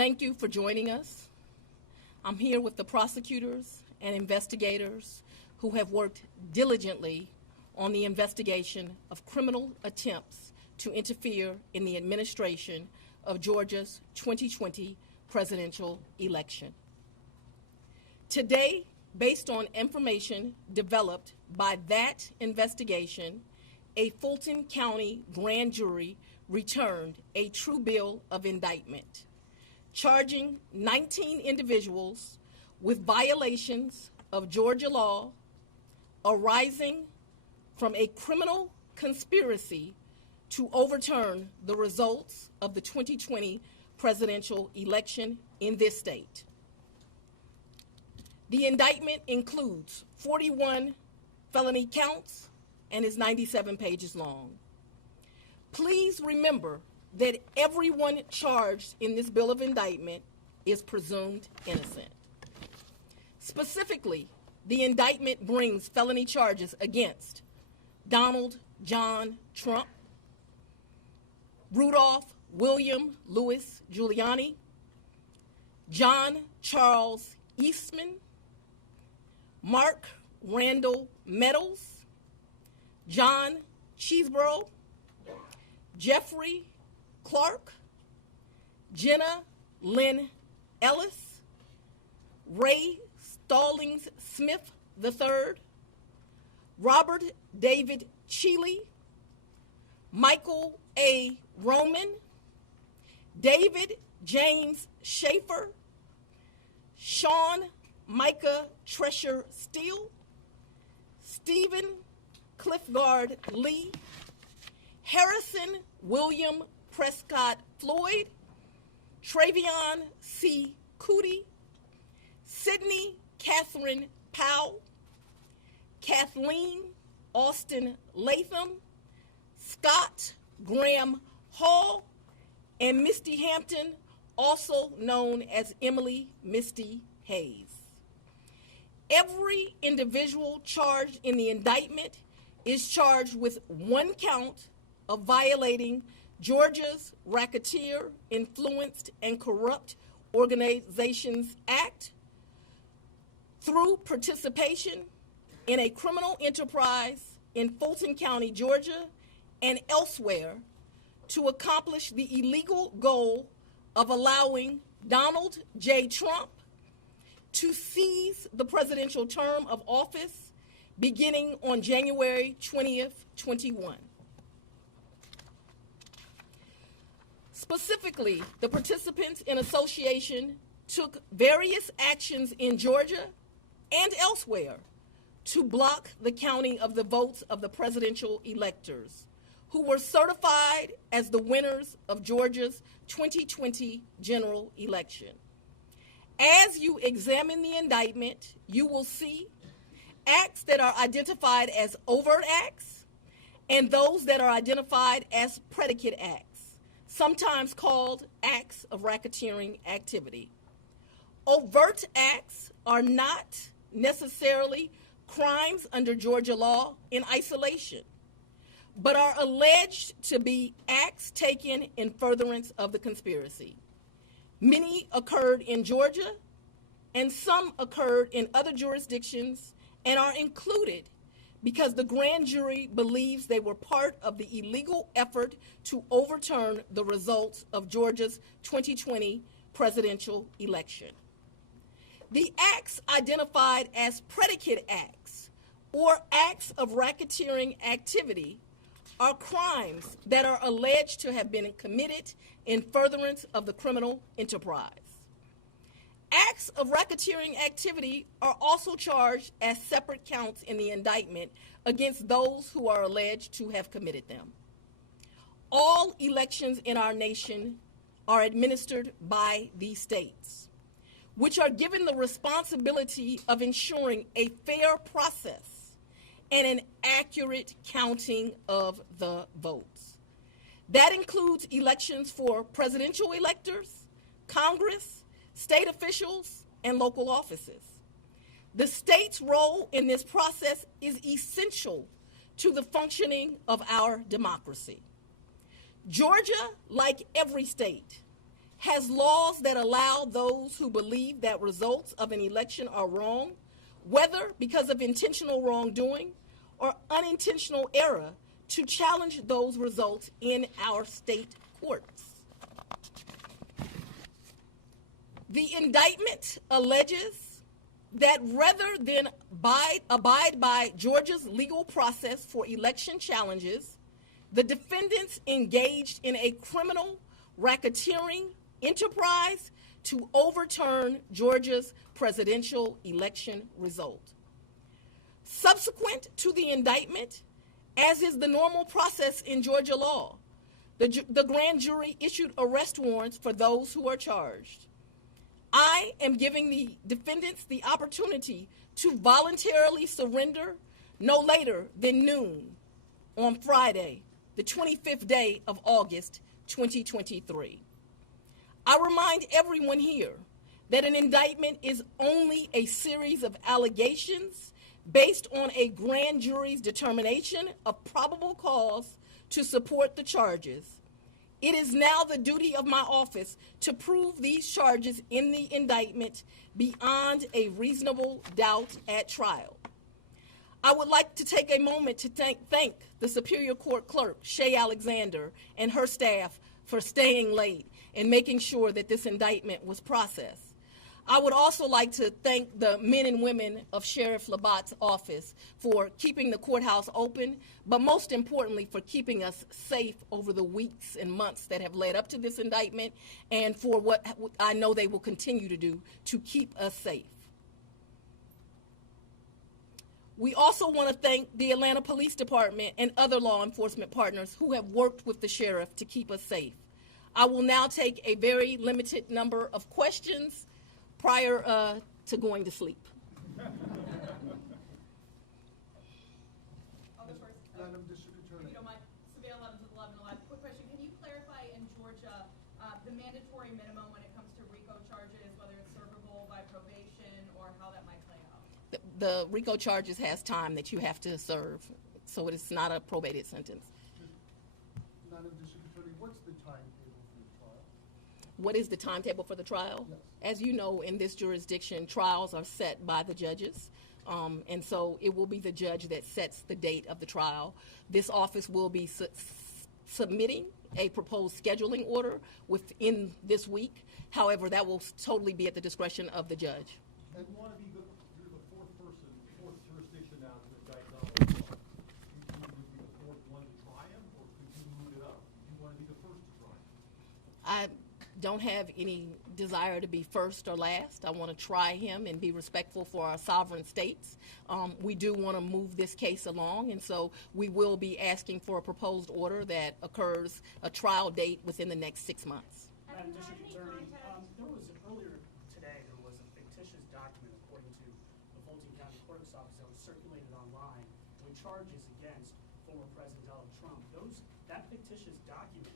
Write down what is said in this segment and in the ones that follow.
Thank you for joining us. I'm here with the prosecutors and investigators who have worked diligently on the investigation of criminal attempts to interfere in the administration of Georgia's 2020 presidential election. Today, based on information developed by that investigation, a Fulton County grand jury returned a true bill of indictment, charging 19 individuals with violations of Georgia law arising from a criminal conspiracy to overturn the results of the 2020 presidential election in this state. The indictment includes 41 felony counts and is 97 pages long. Please remember that everyone charged in this bill of indictment is presumed innocent. Specifically, the indictment brings felony charges against Donald John Trump, Rudolph William Louis Giuliani, John Charles Eastman, Mark Randall Meadows, John Cheeseborough, Jeffrey Clark, Jenna Lynn Ellis, Ray Stallings Smith III, Robert David Cheeley, Michael A. Roman, David James Schaefer, Sean Micah Tresher Steele, Stephen Cliffgard Lee, Harrison William Prescott Floyd, Travion C. Cootie, Sydney Catherine Powell, Kathleen Austin Latham, Scott Graham Hall, and Misty Hampton, also known as Emily Misty Hayes. Every individual charged in the indictment is charged with one count of violating Georgia's Racketeer, Influenced, and Corrupt Organizations Act through participation in a criminal enterprise in Fulton County, Georgia, and elsewhere to accomplish the illegal goal of allowing Donald J. Trump to seize the presidential term of office beginning on January 20th, 21. Specifically, the participants in association took various actions in Georgia and elsewhere to block the counting of the votes of the presidential electors who were certified as the winners of Georgia's 2020 general election. As you examine the indictment, you will see acts that are identified as overt acts and those that are identified as predicate acts, sometimes called acts of racketeering activity. Overt acts are not necessarily crimes under Georgia law in isolation, but are alleged to be acts taken in furtherance of the conspiracy. Many occurred in Georgia, and some occurred in other jurisdictions and are included because the grand jury believes they were part of the illegal effort to overturn the results of Georgia's 2020 presidential election. The acts identified as predicate acts or acts of racketeering activity are crimes that are alleged to have been committed in furtherance of the criminal enterprise. Acts of racketeering activity are also charged as separate counts in the indictment against those who are alleged to have committed them. All elections in our nation are administered by these states, which are given the responsibility of ensuring a fair process and an accurate counting of the votes. That includes elections for presidential electors, Congress, state officials, and local offices. The state's role in this process is essential to the functioning of our democracy. Georgia, like every state, has laws that allow those who believe that results of an election are wrong, whether because of intentional wrongdoing or unintentional error, to challenge those results in our state courts. The indictment alleges that rather than abide by Georgia's legal process for election challenges, the defendants engaged in a criminal racketeering enterprise to overturn Georgia's presidential election result. Subsequent to the indictment, as is the normal process in Georgia law, the grand jury issued arrest warrants for those who are charged. I am giving the defendants the opportunity to voluntarily surrender no later than noon on Friday, the 25th day of August, 2023. I remind everyone here that an indictment is only a series of allegations based on a grand jury's determination of probable cause to support the charges. It is now the duty of my office to prove these charges in the indictment beyond a reasonable doubt at trial. I would like to take a moment to thank the Superior Court Clerk, Shay Alexander, and her staff for staying late and making sure that this indictment was processed. I would also like to thank the men and women of Sheriff Labatt's office for keeping the courthouse open, but most importantly for keeping us safe over the weeks and months that have led up to this indictment, and for what I know they will continue to do to keep us safe. We also want to thank the Atlanta Police Department and other law enforcement partners who have worked with the sheriff to keep us safe. I will now take a very limited number of questions prior to going to sleep. Madam District Attorney. If you don't mind, Surveyor 11 to 11 alive. Quick question. Can you clarify in Georgia the mandatory minimum when it comes to RICO charges, whether it's servable by probation or how that might play out? The RICO charges has time that you have to serve, so it's not a probated sentence. Madam District Attorney, what's the timetable for the trial? What is the timetable for the trial? Yes. As you know, in this jurisdiction, trials are set by the judges, and so it will be the judge that sets the date of the trial. This office will be submitting a proposed scheduling order within this week. However, that will totally be at the discretion of the judge. And you want to be you're the fourth jurisdiction now to indict Donald Trump. You would be the fourth one to try him, or could you move it up? You want to be the first to try him? I don't have any desire to be first or last. I want to try him and be respectful for our sovereign states. We do want to move this case along, and so we will be asking for a proposed order that occurs a trial date within the next 6 months. Madam District Attorney, earlier today there was a fictitious document, according to the Fulton County Clerk's Office, that was circulated online with charges against former President Donald Trump. That fictitious document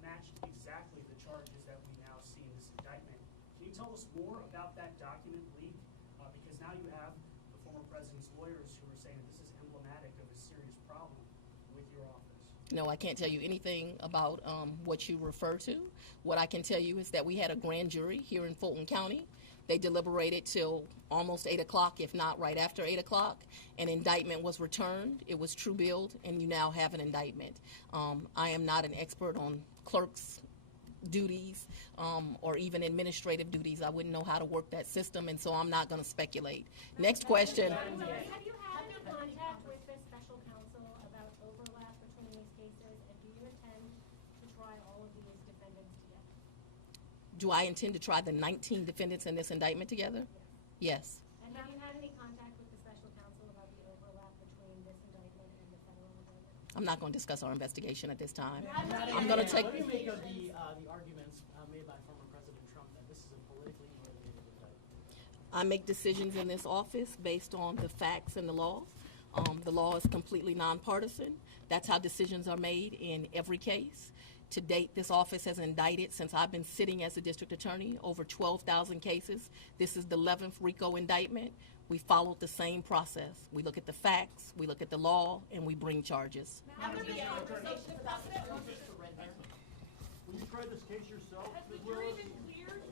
matched exactly the charges that we now see in this indictment. Can you tell us more about that document leak? Because now you have the former president's lawyers who are saying that this is emblematic of a serious problem with your office. No, I can't tell you anything about what you refer to. What I can tell you is that we had a grand jury here in Fulton County. They deliberated till almost 8 o'clock, if not right after 8 o'clock. An indictment was returned. It was true billed, and you now have an indictment. I am not an expert on clerks' duties or even administrative duties. I wouldn't know how to work that system, and so I'm not going to speculate. Next question. Have you had any contact with the special counsel about overlap between these cases, and do you intend to try all of these defendants together? Do I intend to try the 19 defendants in this indictment together? Yes. And have you had any contact with the special counsel about the overlap between this indictment and the federal indictment? I'm not going to discuss our investigation at this time. I'm going to take. What do you make of the arguments made by former President Trump that this is a politically motivated indictment? I make decisions in this office based on the facts and the law. The law is completely nonpartisan. That's how decisions are made in every case. To date, this office has indicted, since I've been sitting as a district attorney, over 12,000 cases. This is the 11th RICO indictment. We followed the same process. We look at the facts, we look at the law, and we bring charges. When you tried this case yourself, Has the Ms. jury Willis? been cleared?